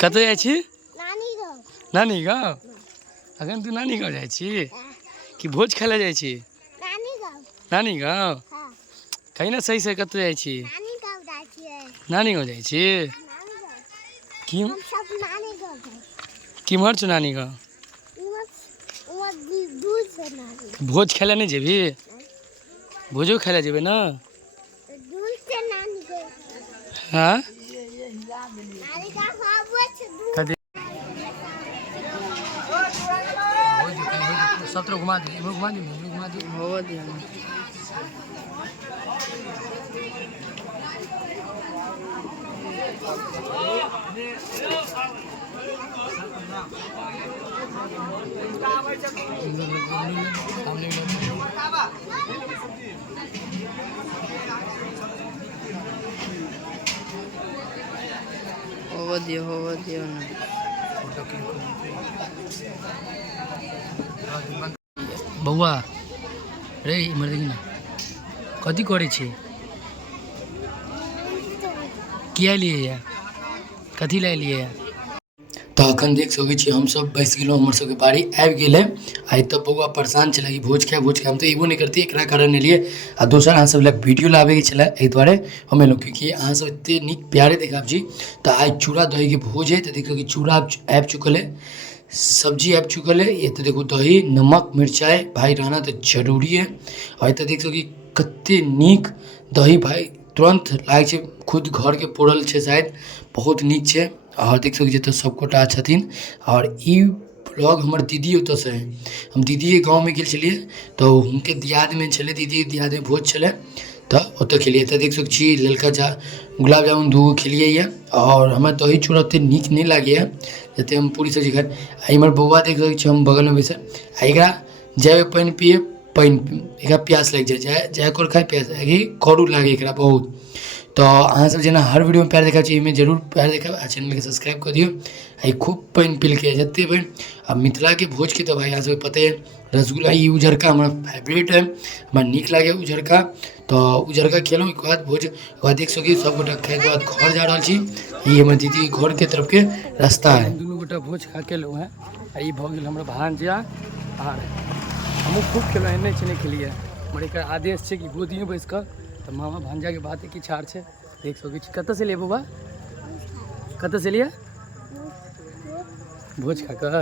कत जाइ छी? नानी गाँव। अखन तू नानी गाँव जाइ छी कि भोज खाय लए जाइ छी? नानी गाँव। कहीं ना सही से कत जाइ छी? नानी गाँव जाइ छी। किम्हर छौ नानी गाँव? भोज खाय लए नहीं जेबी? भोजो खाय लए जेबे ना? हाँ सब तरफ घुमा दी, घुमा दी, घुमा दी, हो दिया। हो दिया ना। बउआ रे इमर देखी ना कथी करे छी? किया लिए या कथी ला लिए या? तो अखन देख सके छी हम सब बैस गेलों, हमर सबके बारी आबि गेलै। आई तो बउआ परेशान छलै कि भोज खाए हम तो एबो नहीं करती एकरा कारण एलिए। आ दोसर अहाँ सब लग वीडियो लाबे के छलै एहि दुआरे हम एलहुँ क्योंकि अहाँ सब एते नीक प्यारे देखाब छी। तो आई चूड़ा दही के भोज है। तो देखियो कि चूड़ा आबि चुकल है, सब्जी आबि चुकल है। ये तो देखो दही नमक मिर्चाई भाई रहना तो जरूरी है। और तो देख सको कि कते नीक दही भाई तुरंत लागे छै खुद घर के पोड़ल छै, शायद बहुत नीक छै। और देख सकै छियै सबगोटा छथिन। और ई ब्लॉग हमर दीदी ओतऽ से है। हम दीदी के गाँव में गेल छलिए तो हुनके दियाद में छलै, दीदी के दियाद में भोज छलै तो ओतऽ खेलिए। तो देख सकै छी ललका गुलाब जामुन 2 गो खेलिए ये। और हमरा दही चूड़ा ओते नीक नहीं लागे जते हम पूरी सब्जी खाए। इमहर बउआ देख सकै छी हम बगल में बैसल आ एकरा जाए पानि पिए, पानि एकरा प्यास लग जाए, जाए कर खाए प्यास लगी करू लागे एकरा बहुत। तो अहाँ सब जेना हर वीडियो में प्यार देखा चाहिए, में जरूर प्यार देखा आ चैनल के सब्सक्राइब कर दियो। आई खूब पानि पी के जते पानि आ मिथिला के भोज के तो भाई अहाँ सब पते है रसगुल्ला ई उजरका हमारा फेवरेट है, हमरा नीक लागे उजरका। तो उजरका खेलूँ एक बाद भोज बाद देख सकी सब गोटा खाए के बाद घर जा रहा छी। ये हमर दीदी घर के तरफ के रास्ता है। दुनू गोटा भोज खा के एलहुँ हैं। ई भऽ गेल हमरा भांजा आर हमहूँ खूब खेलहुँ, एहन नहीं खेलिए मगर एक आदेश है कि गोदी में बैस कर तो मामा भांजा के बात की छाड़ है। देख सकै छी कत से लिए बउआ, कत से लिए भोज खा कर?